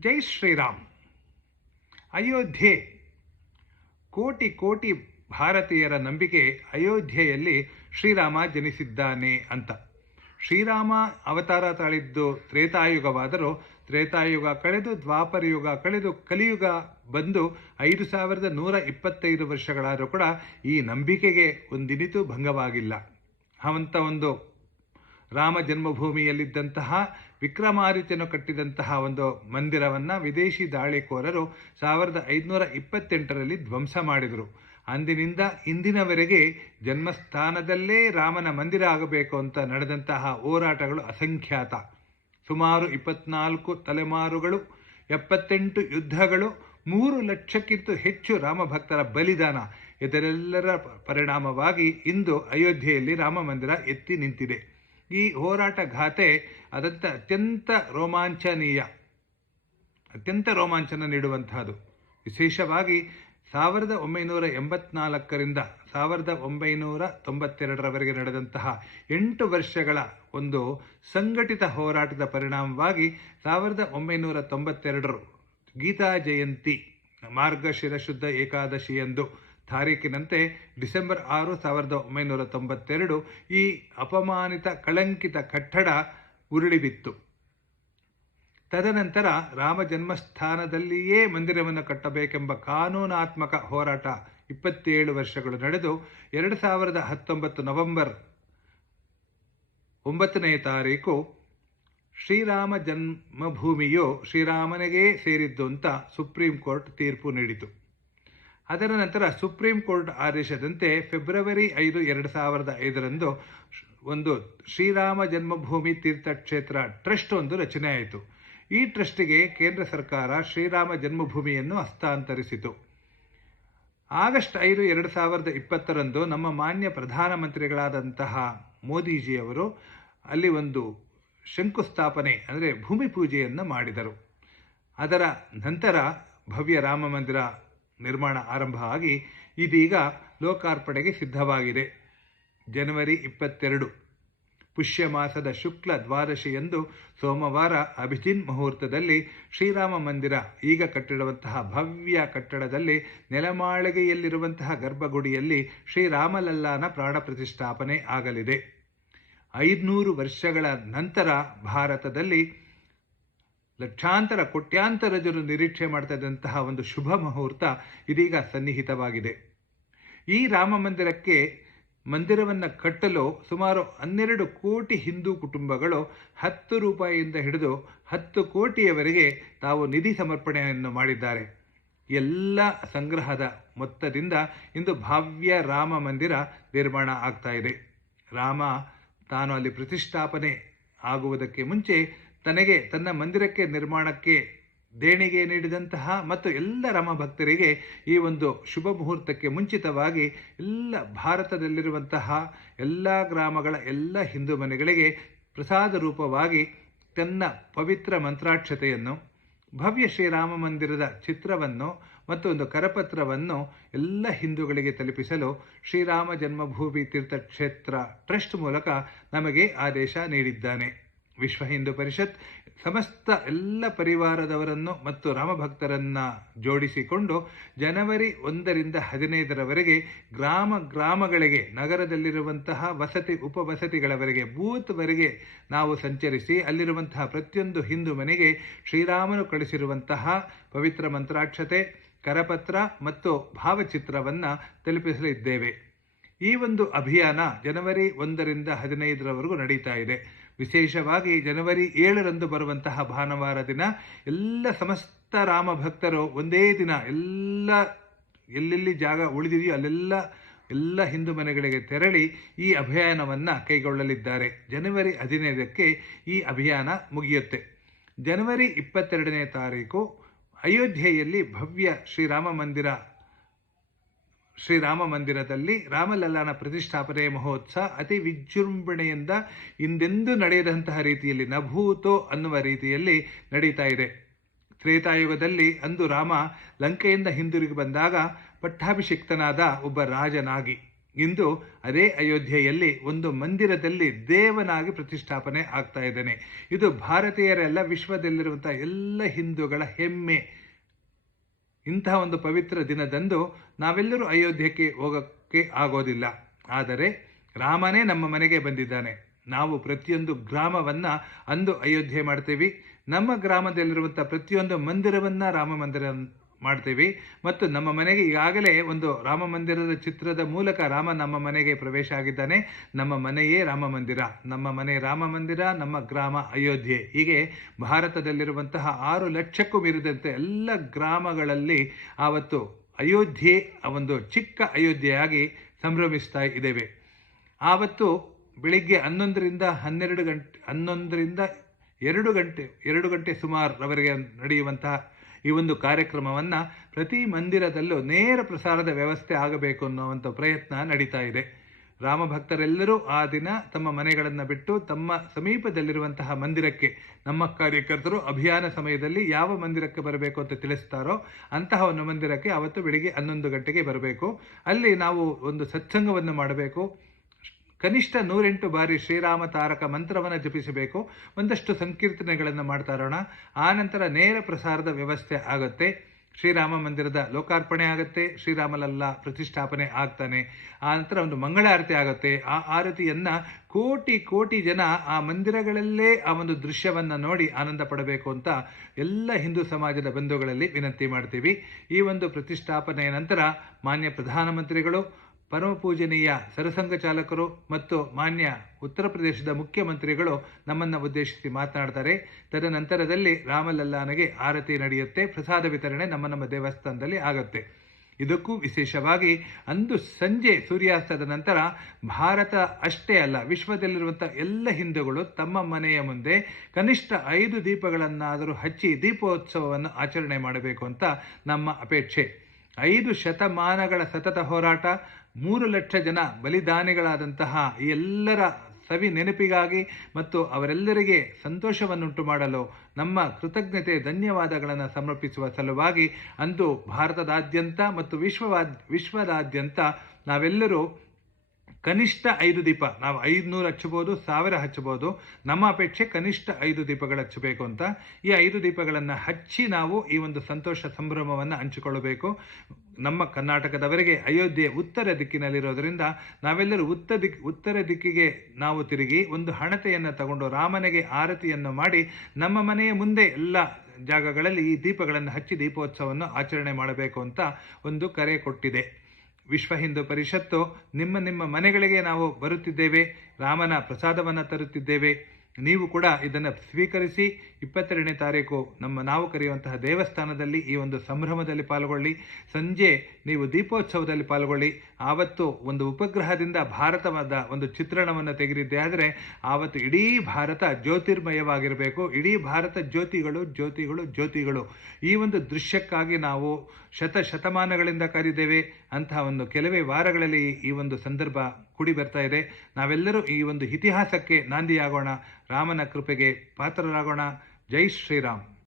ಜೈ ಶ್ರೀರಾಮ್. ಅಯೋಧ್ಯೆ. ಕೋಟಿ ಕೋಟಿ ಭಾರತೀಯರ ನಂಬಿಕೆ ಅಯೋಧ್ಯೆಯಲ್ಲಿ ಶ್ರೀರಾಮ ಜನಿಸಿದ್ದಾನೆ ಅಂತ. ಶ್ರೀರಾಮ ಅವತಾರ ತಾಳಿದ್ದು ತ್ರೇತಾಯುಗವಾದರೂ ತ್ರೇತಾಯುಗ ಕಳೆದು, ದ್ವಾಪರ ಯುಗ ಕಳೆದು, ಕಲಿಯುಗ ಬಂದು ಐದು ಸಾವಿರದ ನೂರ ಇಪ್ಪತ್ತೈದು ವರ್ಷಗಳಾದರೂ ಕೂಡ ಈ ನಂಬಿಕೆಗೆ ಒಂದಿನಿತೂ ಭಂಗವಾಗಿಲ್ಲ. ಅವಂತ ಒಂದು ರಾಮ ಜನ್ಮಭೂಮಿಯಲ್ಲಿದ್ದಂತಹ ವಿಕ್ರಮಾದಿತ್ಯನು ಕಟ್ಟಿದಂತಹ ಒಂದು ಮಂದಿರವನ್ನು ವಿದೇಶಿ ದಾಳಿಕೋರರು ಸಾವಿರದ ಐದುನೂರ ಇಪ್ಪತ್ತೆಂಟರಲ್ಲಿ ಧ್ವಂಸ ಮಾಡಿದರು. ಅಂದಿನಿಂದ ಇಂದಿನವರೆಗೆ ಜನ್ಮಸ್ಥಾನದಲ್ಲೇ ರಾಮನ ಮಂದಿರ ಆಗಬೇಕು ಅಂತ ನಡೆದಂತಹ ಹೋರಾಟಗಳು ಅಸಂಖ್ಯಾತ. ಸುಮಾರು ಇಪ್ಪತ್ನಾಲ್ಕು ತಲೆಮಾರುಗಳು, ಎಪ್ಪತ್ತೆಂಟು ಯುದ್ಧಗಳು, ಮೂರು ಲಕ್ಷಕ್ಕಿಂತ ಹೆಚ್ಚು ರಾಮಭಕ್ತರ ಬಲಿದಾನ. ಇದರೆಲ್ಲರ ಪರಿಣಾಮವಾಗಿ ಇಂದು ಅಯೋಧ್ಯೆಯಲ್ಲಿ ರಾಮ ಮಂದಿರ ಎತ್ತಿ ನಿಂತಿದೆ. ಈ ಹೋರಾಟ ಗಾಥೆ ಅದಂತ ಅತ್ಯಂತ ರೋಮಾಂಚನೀಯ, ಅತ್ಯಂತ ರೋಮಾಂಚನ ನೀಡುವಂತಹದ್ದು ವಿಶೇಷವಾಗಿ ಸಾವಿರದ ಒಂಬೈನೂರ ಎಂಬತ್ನಾಲ್ಕರಿಂದ ಸಾವಿರದ ಒಂಬೈನೂರ ತೊಂಬತ್ತೆರಡರವರೆಗೆ ನಡೆದಂತಹ ಎಂಟು ವರ್ಷಗಳ ಒಂದು ಸಂಘಟಿತ ಹೋರಾಟದ ಪರಿಣಾಮವಾಗಿ ಸಾವಿರದ ಒಂಬೈನೂರ ತೊಂಬತ್ತೆರಡರು ಗೀತಾ ಜಯಂತಿ ಮಾರ್ಗಶಿರ ಶುದ್ಧ ಏಕಾದಶಿಯಂದು ತಾರೀಕಿನಂತೆ ಡಿಸೆಂಬರ್ ಆರು ಸಾವಿರದ ಒಂಬೈನೂರ ತೊಂಬತ್ತೆರಡು ಈ ಅಪಮಾನಿತ ಕಳಂಕಿತ ಕಟ್ಟಡ ಉರುಳಿಬಿತ್ತು. ತದನಂತರ ರಾಮ ಜನ್ಮಸ್ಥಾನದಲ್ಲಿಯೇ ಮಂದಿರವನ್ನು ಕಟ್ಟಬೇಕೆಂಬ ಕಾನೂನಾತ್ಮಕ ಹೋರಾಟ ಇಪ್ಪತ್ತೇಳು ವರ್ಷಗಳು ನಡೆದು ಎರಡು ಸಾವಿರದ ಹತ್ತೊಂಬತ್ತು ನವೆಂಬರ್ ಒಂಬತ್ತನೇ ತಾರೀಕು ಶ್ರೀರಾಮ ಜನ್ಮಭೂಮಿಯು ಶ್ರೀರಾಮನಿಗೇ ಸೇರಿದ್ದು ಅಂತ ಸುಪ್ರೀಂ ಕೋರ್ಟ್ ತೀರ್ಪು ನೀಡಿತು. ಅದರ ನಂತರ ಸುಪ್ರೀಂ ಕೋರ್ಟ್ ಆದೇಶದಂತೆ ಫೆಬ್ರವರಿ ಐದು, ಎರಡು ಸಾವಿರದ ಐದರಂದು ಒಂದು ಶ್ರೀರಾಮ ಜನ್ಮಭೂಮಿ ತೀರ್ಥಕ್ಷೇತ್ರ ಟ್ರಸ್ಟ್ ಒಂದು ರಚನೆಯಾಯಿತು ಈ ಟ್ರಸ್ಟಿಗೆ ಕೇಂದ್ರ ಸರ್ಕಾರ ಶ್ರೀರಾಮ ಜನ್ಮಭೂಮಿಯನ್ನು ಹಸ್ತಾಂತರಿಸಿತು. ಆಗಸ್ಟ್ ಐದು, ಎರಡು ಸಾವಿರದ ಇಪ್ಪತ್ತರಂದು ನಮ್ಮ ಮಾನ್ಯ ಪ್ರಧಾನಮಂತ್ರಿಗಳಾದಂತಹ ಮೋದಿಜಿಯವರು ಅಲ್ಲಿ ಒಂದು ಶಂಕುಸ್ಥಾಪನೆ, ಅಂದರೆ ಭೂಮಿ ಪೂಜೆಯನ್ನು ಮಾಡಿದರು. ಅದರ ನಂತರ ಭವ್ಯ ರಾಮ ಮಂದಿರ ನಿರ್ಮಾಣ ಆರಂಭ ಆಗಿ ಇದೀಗ ಲೋಕಾರ್ಪಣೆಗೆ ಸಿದ್ಧವಾಗಿದೆ. ಜನವರಿ ಇಪ್ಪತ್ತೆರಡು ಪುಷ್ಯ ಮಾಸದ ಶುಕ್ಲ ದ್ವಾದಶಿಯಂದು ಸೋಮವಾರ ಅಭಿಜಿನ್ ಮುಹೂರ್ತದಲ್ಲಿ ಶ್ರೀರಾಮ ಮಂದಿರ, ಈಗ ಕಟ್ಟಿರುವಂತಹ ಭವ್ಯ ಕಟ್ಟಡದಲ್ಲಿ ನೆಲಮಾಳಿಗೆಯಲ್ಲಿರುವಂತಹ ಗರ್ಭಗುಡಿಯಲ್ಲಿ ಶ್ರೀರಾಮಲಲ್ಲಾನ ಪ್ರಾಣ ಪ್ರತಿಷ್ಠಾಪನೆ ಆಗಲಿದೆ. ಐದುನೂರು ವರ್ಷಗಳ ನಂತರ ಭಾರತದಲ್ಲಿ ಲಕ್ಷಾಂತರ ಕೋಟ್ಯಾಂತರ ಜನರು ನಿರೀಕ್ಷೆ ಮಾಡ್ತಾ ಇದ್ದಂತಹ ಒಂದು ಶುಭ ಮುಹೂರ್ತ ಇದೀಗ ಸನ್ನಿಹಿತವಾಗಿದೆ. ಈ ರಾಮ ಮಂದಿರಕ್ಕೆ ಮಂದಿರವನ್ನು ಕಟ್ಟಲು ಸುಮಾರು ಹನ್ನೆರಡು ಕೋಟಿ ಹಿಂದೂ ಕುಟುಂಬಗಳು ಹತ್ತು ರೂಪಾಯಿಯಿಂದ ಹಿಡಿದು ಹತ್ತು ಕೋಟಿಯವರೆಗೆ ತಾವು ನಿಧಿ ಸಮರ್ಪಣೆಯನ್ನು ಮಾಡಿದ್ದಾರೆ. ಎಲ್ಲ ಸಂಗ್ರಹದ ಮೊತ್ತದಿಂದ ಇಂದು ಭವ್ಯ ರಾಮ ಮಂದಿರ ನಿರ್ಮಾಣ ಆಗ್ತಾ ಇದೆ. ರಾಮ ತಾನು ಅಲ್ಲಿ ಪ್ರತಿಷ್ಠಾಪನೆ ಆಗುವುದಕ್ಕೆ ಮುಂಚೆ ತನಗೆ ತನ್ನ ಮಂದಿರಕ್ಕೆ ನಿರ್ಮಾಣಕ್ಕೆ ದೇಣಿಗೆ ನೀಡಿದಂತಹ ಮತ್ತು ಎಲ್ಲ ರಮ ಭಕ್ತರಿಗೆ ಈ ಒಂದು ಶುಭ ಮುಹೂರ್ತಕ್ಕೆ ಮುಂಚಿತವಾಗಿ ಎಲ್ಲ ಭಾರತದಲ್ಲಿರುವಂತಹ ಎಲ್ಲ ಗ್ರಾಮಗಳ ಎಲ್ಲ ಹಿಂದೂ ಮನೆಗಳಿಗೆ ಪ್ರಸಾದ ರೂಪವಾಗಿ ತನ್ನ ಪವಿತ್ರ ಮಂತ್ರಾಕ್ಷತೆಯನ್ನು, ಭವ್ಯ ಶ್ರೀರಾಮ ಮಂದಿರದ ಚಿತ್ರವನ್ನು ಮತ್ತು ಒಂದು ಕರಪತ್ರವನ್ನು ಎಲ್ಲ ಹಿಂದೂಗಳಿಗೆ ತಲುಪಿಸಲು ಶ್ರೀರಾಮ ಜನ್ಮಭೂಮಿ ತೀರ್ಥಕ್ಷೇತ್ರ ಟ್ರಸ್ಟ್ ಮೂಲಕ ನಮಗೆ ಆದೇಶ ನೀಡಿದ್ದಾನೆ. ವಿಶ್ವ ಹಿಂದೂ ಪರಿಷತ್ ಸಮಸ್ತ ಎಲ್ಲ ಪರಿವಾರದವರನ್ನು ಮತ್ತು ರಾಮಭಕ್ತರನ್ನು ಜೋಡಿಸಿಕೊಂಡು ಜನವರಿ ಒಂದರಿಂದ ಹದಿನೈದರವರೆಗೆ ಗ್ರಾಮ ಗ್ರಾಮಗಳಿಗೆ, ನಗರದಲ್ಲಿರುವಂತಹ ವಸತಿ, ಉಪವಸತಿಗಳವರೆಗೆ ಬೂತ್ವರೆಗೆ ನಾವು ಸಂಚರಿಸಿ ಅಲ್ಲಿರುವಂತಹ ಪ್ರತಿಯೊಂದು ಹಿಂದೂ ಮನೆಗೆ ಶ್ರೀರಾಮನು ಕಳಿಸಿರುವಂತಹ ಪವಿತ್ರ ಮಂತ್ರಾಕ್ಷತೆ, ಕರಪತ್ರ ಮತ್ತು ಭಾವಚಿತ್ರವನ್ನು ತಲುಪಿಸಲಿದ್ದೇವೆ. ಈ ಒಂದು ಅಭಿಯಾನ ಜನವರಿ ಒಂದರಿಂದ ಹದಿನೈದರವರೆಗೂ ನಡೀತಾ ಇದೆ. ವಿಶೇಷವಾಗಿ ಜನವರಿ ಏಳರಂದು ಬರುವಂತಹ ಭಾನುವಾರ ದಿನ ಎಲ್ಲ ಸಮಸ್ತ ರಾಮ ಭಕ್ತರು ಒಂದೇ ದಿನ ಎಲ್ಲ ಎಲ್ಲೆಲ್ಲಿ ಜಾಗ ಉಳಿದಿದೆಯೋ ಅಲ್ಲೆಲ್ಲ ಎಲ್ಲ ಹಿಂದೂ ಮನೆಗಳಿಗೆ ತೆರಳಿ ಈ ಅಭಿಯಾನವನ್ನು ಕೈಗೊಳ್ಳಲಿದ್ದಾರೆ. ಜನವರಿ ಹದಿನೈದಕ್ಕೆ ಈ ಅಭಿಯಾನ ಮುಗಿಯುತ್ತೆ. ಜನವರಿ ಇಪ್ಪತ್ತೆರಡನೇ ತಾರೀಕು ಅಯೋಧ್ಯೆಯಲ್ಲಿ ಭವ್ಯ ಶ್ರೀರಾಮ ಮಂದಿರ ಶ್ರೀರಾಮ ಮಂದಿರದಲ್ಲಿ ರಾಮಲಲ್ಲಾನ ಪ್ರತಿಷ್ಠಾಪನೆ ಮಹೋತ್ಸವ ಅತಿ ವಿಜೃಂಭಣೆಯಿಂದ ಹಿಂದೆಂದೂ ನಡೆಯದಂತಹ ರೀತಿಯಲ್ಲಿ ನಭೂತೋ ಅನ್ನುವ ರೀತಿಯಲ್ಲಿ ನಡೀತಾ ಇದೆ. ತ್ರೇತಾಯುಗದಲ್ಲಿ ಅಂದು ರಾಮ ಲಂಕೆಯಿಂದ ಹಿಂದಿರುಗಿ ಬಂದಾಗ ಪಟ್ಟಾಭಿಷಿಕ್ತನಾದ ಒಬ್ಬ ರಾಜನಾಗಿ. ಇಂದು ಅದೇ ಅಯೋಧ್ಯೆಯಲ್ಲಿ ಒಂದು ಮಂದಿರದಲ್ಲಿ ದೇವನಾಗಿ ಪ್ರತಿಷ್ಠಾಪನೆ ಆಗ್ತಾ ಇದ್ದಾನೆ. ಇದು ಭಾರತೀಯರೆಲ್ಲ ವಿಶ್ವದಲ್ಲಿರುವಂಥ ಎಲ್ಲ ಹಿಂದೂಗಳ ಹೆಮ್ಮೆ. ಇಂತಹ ಒಂದು ಪವಿತ್ರ ದಿನದಂದು ನಾವೆಲ್ಲರೂ ಅಯೋಧ್ಯೆಗೆ ಹೋಗೋಕ್ಕೆ ಆಗೋದಿಲ್ಲ. ಆದರೆ ರಾಮನೇ ನಮ್ಮ ಮನೆಗೆ ಬಂದಿದ್ದಾನೆ. ನಾವು ಪ್ರತಿಯೊಂದು ಗ್ರಾಮವನ್ನು ಅಂದು ಅಯೋಧ್ಯೆ ಮಾಡ್ತೀವಿ. ನಮ್ಮ ಗ್ರಾಮದಲ್ಲಿರುವಂಥ ಪ್ರತಿಯೊಂದು ಮಂದಿರವನ್ನು ರಾಮ ಮಂದಿರ ಮಾಡ್ತೇವೆ. ಮತ್ತು ನಮ್ಮ ಮನೆಗೆ ಈಗಾಗಲೇ ಒಂದು ರಾಮ ಮಂದಿರದ ಚಿತ್ರದ ಮೂಲಕ ರಾಮ ನಮ್ಮ ಮನೆಗೆ ಪ್ರವೇಶ ಆಗಿದ್ದಾನೆ. ನಮ್ಮ ಮನೆಯೇ ರಾಮ ಮಂದಿರ. ನಮ್ಮ ಮನೆ ರಾಮ ಮಂದಿರ, ನಮ್ಮ ಗ್ರಾಮ ಅಯೋಧ್ಯೆ. ಹೀಗೆ ಭಾರತದಲ್ಲಿರುವಂತಹ ಆರು ಲಕ್ಷಕ್ಕೂ ಮೀರಿದಂತೆ ಎಲ್ಲ ಗ್ರಾಮಗಳಲ್ಲಿ ಆವತ್ತು ಅಯೋಧ್ಯೆ ಒಂದು ಚಿಕ್ಕ ಅಯೋಧ್ಯೆಯಾಗಿ ಸಂಭ್ರಮಿಸ್ತಾ ಇದ್ದೇವೆ. ಆವತ್ತು ಬೆಳಿಗ್ಗೆ ಹನ್ನೊಂದರಿಂದ ಹನ್ನೆರಡು ಗಂಟೆ, ಹನ್ನೊಂದರಿಂದ ಎರಡು ಗಂಟೆ ಎರಡು ಗಂಟೆ ಸುಮಾರು ಅವರಿಗೆ ನಡೆಯುವಂತಹ ಈ ಒಂದು ಕಾರ್ಯಕ್ರಮವನ್ನು ಪ್ರತಿ ಮಂದಿರದಲ್ಲೂ ನೇರ ಪ್ರಸಾರದ ವ್ಯವಸ್ಥೆ ಆಗಬೇಕು ಅನ್ನುವಂಥ ಪ್ರಯತ್ನ ನಡೀತಾ ಇದೆ. ರಾಮ ಭಕ್ತರೆಲ್ಲರೂ ಆ ದಿನ ತಮ್ಮ ಮನೆಗಳನ್ನು ಬಿಟ್ಟು ತಮ್ಮ ಸಮೀಪದಲ್ಲಿರುವಂತಹ ಮಂದಿರಕ್ಕೆ, ನಮ್ಮ ಕಾರ್ಯಕರ್ತರು ಅಭಿಯಾನ ಸಮಯದಲ್ಲಿ ಯಾವ ಮಂದಿರಕ್ಕೆ ಬರಬೇಕು ಅಂತ ತಿಳಿಸ್ತಾರೋ ಅಂತಹ ಒಂದು ಮಂದಿರಕ್ಕೆ ಅವತ್ತು ಬೆಳಿಗ್ಗೆ ಹನ್ನೊಂದು ಗಂಟೆಗೆ ಬರಬೇಕು. ಅಲ್ಲಿ ನಾವು ಒಂದು ಸತ್ಸಂಗವನ್ನು ಮಾಡಬೇಕು. ಕನಿಷ್ಠ ನೂರೆಂಟು ಬಾರಿ ಶ್ರೀರಾಮ ತಾರಕ ಮಂತ್ರವನ್ನು ಜಪಿಸಬೇಕು. ಒಂದಷ್ಟು ಸಂಕೀರ್ತನೆಗಳನ್ನು ಮಾಡ್ತಾ ಇರೋಣ. ಆ ನಂತರ ನೇರ ಪ್ರಸಾರದ ವ್ಯವಸ್ಥೆ ಆಗುತ್ತೆ. ಶ್ರೀರಾಮ ಮಂದಿರದ ಲೋಕಾರ್ಪಣೆ ಆಗುತ್ತೆ. ಶ್ರೀರಾಮಲಲ್ಲ ಪ್ರತಿಷ್ಠಾಪನೆ ಆಗ್ತಾನೆ. ಆ ನಂತರ ಒಂದು ಮಂಗಳಾರತಿ ಆಗುತ್ತೆ. ಆ ಆರತಿಯನ್ನ ಕೋಟಿ ಕೋಟಿ ಜನ ಆ ಮಂದಿರಗಳಲ್ಲೇ ಆ ಒಂದು ದೃಶ್ಯವನ್ನ ನೋಡಿ ಆನಂದ ಪಡಬೇಕು ಅಂತ ಎಲ್ಲ ಹಿಂದೂ ಸಮಾಜದ ಬಂಧುಗಳಲ್ಲಿ ವಿನಂತಿ ಮಾಡ್ತೀವಿ. ಈ ಒಂದು ಪ್ರತಿಷ್ಠಾಪನೆಯ ನಂತರ ಮಾನ್ಯ ಪ್ರಧಾನಮಂತ್ರಿಗಳು ಪರಮ ಪೂಜನೀಯ ಸರಸಂಘ ಚಾಲಕರು ಮತ್ತು ಮಾನ್ಯ ಉತ್ತರ ಪ್ರದೇಶದ ಮುಖ್ಯಮಂತ್ರಿಗಳು ನಮ್ಮನ್ನು ಉದ್ದೇಶಿಸಿ ಮಾತನಾಡ್ತಾರೆ. ತದನಂತರದಲ್ಲಿ ರಾಮಲಲ್ಲಾನಗೆ ಆರತಿ ನಡೆಯುತ್ತೆ. ಪ್ರಸಾದ ವಿತರಣೆ ನಮ್ಮ ನಮ್ಮ ದೇವಸ್ಥಾನದಲ್ಲಿ ಆಗುತ್ತೆ. ಇದಕ್ಕೂ ವಿಶೇಷವಾಗಿ ಅಂದು ಸಂಜೆ ಸೂರ್ಯಾಸ್ತದ ನಂತರ ಭಾರತ ಅಷ್ಟೇ ಅಲ್ಲ ವಿಶ್ವದಲ್ಲಿರುವಂಥ ಎಲ್ಲ ಹಿಂದೂಗಳು ತಮ್ಮ ಮನೆಯ ಮುಂದೆ ಕನಿಷ್ಠ ಐದು ದೀಪಗಳನ್ನಾದರೂ ಹಚ್ಚಿ ದೀಪೋತ್ಸವವನ್ನು ಆಚರಣೆ ಮಾಡಬೇಕು ಅಂತ ನಮ್ಮ ಅಪೇಕ್ಷೆ. ಐದು ಶತಮಾನಗಳ ಸತತ ಹೋರಾಟ ಮೂರು ಲಕ್ಷ ಜನ ಬಲಿದಾನಿಗಳಾದಂತಹ ಈ ಎಲ್ಲರ ಸವಿ ನೆನಪಿಗಾಗಿ ಮತ್ತು ಅವರೆಲ್ಲರಿಗೆ ಸಂತೋಷವನ್ನುಂಟು ಮಾಡಲು ನಮ್ಮ ಕೃತಜ್ಞತೆ, ಧನ್ಯವಾದಗಳನ್ನು ಸಮರ್ಪಿಸುವ ಸಲುವಾಗಿ ಅಂದು ಭಾರತದಾದ್ಯಂತ ಮತ್ತು ವಿಶ್ವವಾ ವಿಶ್ವದಾದ್ಯಂತ ನಾವೆಲ್ಲರೂ ಕನಿಷ್ಠ ಐದು ದೀಪ, ನಾವು ಐದುನೂರು ಹಚ್ಚಬಹುದು ಸಾವಿರ ಹಚ್ಚಬಹುದು ನಮ್ಮ ಅಪೇಕ್ಷೆ ಕನಿಷ್ಠ ಐದು ದೀಪಗಳು ಹಚ್ಚಬೇಕು ಅಂತ. ಈ ಐದು ದೀಪಗಳನ್ನು ಹಚ್ಚಿ ನಾವು ಈ ಒಂದು ಸಂತೋಷ ಸಂಭ್ರಮವನ್ನು ಹಂಚಿಕೊಳ್ಳಬೇಕು. ನಮ್ಮ ಕರ್ನಾಟಕದವರೆಗೆ ಅಯೋಧ್ಯೆ ಉತ್ತರ ದಿಕ್ಕಿನಲ್ಲಿರೋದರಿಂದ ನಾವೆಲ್ಲರೂ ಉತ್ತರ ದಿಕ್, ಉತ್ತರ ದಿಕ್ಕಿಗೆ ನಾವು ತಿರುಗಿ ಒಂದು ಹಣತೆಯನ್ನು ತಗೊಂಡು ರಾಮನಿಗೆ ಆರತಿಯನ್ನು ಮಾಡಿ ನಮ್ಮ ಮನೆಯ ಮುಂದೆ ಎಲ್ಲ ಜಾಗಗಳಲ್ಲಿ ಈ ದೀಪಗಳನ್ನು ಹಚ್ಚಿ ದೀಪೋತ್ಸವವನ್ನು ಆಚರಣೆ ಮಾಡಬೇಕು ಅಂತ ಒಂದು ಕರೆ ಕೊಟ್ಟಿದೆ. ವಿಶ್ವ ಹಿಂದೂ ಪರಿಷತ್ತು, ನಿಮ್ಮ ನಿಮ್ಮ ಮನೆಗಳಿಗೆ ನಾವು ಬರುತ್ತಿದ್ದೇವೆ, ರಾಮನ ಪ್ರಸಾದವನ್ನು ತರುತ್ತಿದ್ದೇವೆ. ನೀವು ಕೂಡ ಇದನ್ನು ಸ್ವೀಕರಿಸಿ ಇಪ್ಪತ್ತೆರಡನೇ ತಾರೀಕು ನಮ್ಮ ನಾವು ಕರೆಯುವಂತಹ ದೇವಸ್ಥಾನದಲ್ಲಿ ಈ ಒಂದು ಸಂಭ್ರಮದಲ್ಲಿ ಪಾಲ್ಗೊಳ್ಳಿ. ಸಂಜೆ ನೀವು ದೀಪೋತ್ಸವದಲ್ಲಿ ಪಾಲ್ಗೊಳ್ಳಿ. ಆವತ್ತು ಒಂದು ಉಪಗ್ರಹದಿಂದ ಭಾರತವಾದ ಒಂದು ಚಿತ್ರಣವನ್ನು ತೆಗೆದಿದ್ದೆ. ಆದರೆ ಆವತ್ತು ಇಡೀ ಭಾರತ ಜ್ಯೋತಿರ್ಮಯವಾಗಿರಬೇಕು. ಇಡೀ ಭಾರತ ಜ್ಯೋತಿಗಳು ಜ್ಯೋತಿಗಳು ಜ್ಯೋತಿಗಳು. ಈ ಒಂದು ದೃಶ್ಯಕ್ಕಾಗಿ ನಾವು ಶತ ಶತಮಾನಗಳಿಂದ ಕರೆದಿದ್ದೇವೆ. ಅಂತಹ ಒಂದು ಕೆಲವೇ ವಾರಗಳಲ್ಲಿ ಈ ಒಂದು ಸಂದರ್ಭ ಕುಡಿ ಬರ್ತಾ ಇದೆ. ನಾವೆಲ್ಲರೂ ಈ ಒಂದು ಇತಿಹಾಸಕ್ಕೆ ನಾಂದಿಯಾಗೋಣ. ರಾಮನ ಕೃಪೆಗೆ ಪಾತ್ರರಾಗೋಣ. ಜೈ ಶ್ರೀರಾಮ್.